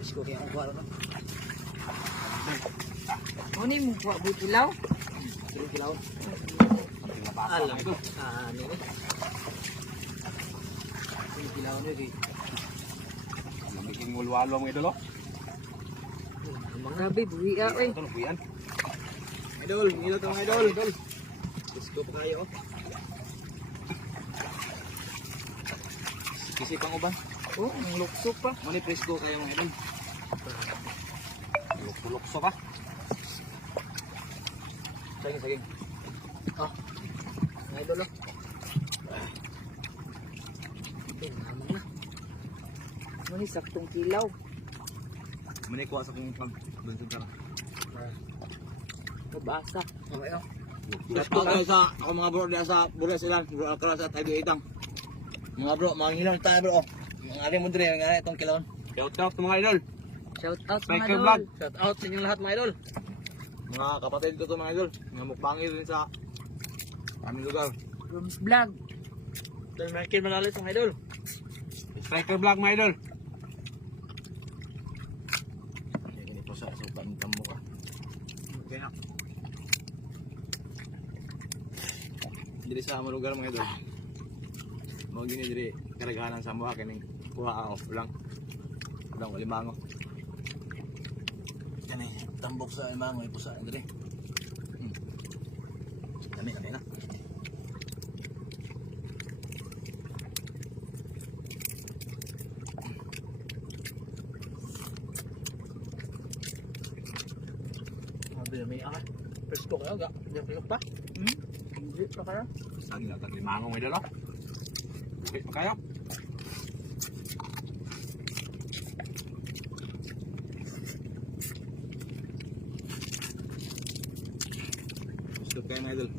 Isko kaya ang kuha na. Ano yung mukha butilaw? Tulong kilaw. Alam ko. Ano ni? Tulong kilaw ni di. Naging mulwalo mga idol. Grabe, buwiya oy. Ito buyan. Idol, ngilo to mga idol. Isko pa kayo. Kasi pang uban. Oh, ang lukso pa. Mani presko kayo mga idol. Lukso ka. Saging. Oh. Mga idol oh. Naman na. Ano yung saktong kilaw? Mani kuha sa kong pag-bensog ka na. Mabasa. Okay oh. Presko kayo sa ako mga bro diya sa Buras ilan. Bro akra sa Tabi Itang. Mga bro, mga hilang tayo bro. Mga ari mo dire, nga itong kilawon. Shout out mga idol. Shout out mga Striker idol. Vlog. Shout out sa inyong lahat mga idol. Mga kapatid ko to mga idol. Mga mukbangir din sa aming lugar. Rooms Vlog. Dahil Michael Morales mga idol. Striker Vlog mga idol. Ini po sa suka ng tamo ka. Okay na. Diri sa among lugar mga idol. Mo gini diri karagahan sa mga kining kuha ako ulang limango. Kani tambok sa imang may pusa dire. Kami na. Sabi may presko kayo ga. Diyan pa. Hindi pa kaya. Saan na limango mga idol. Okay pa kayo. Gusto kayo mga idol.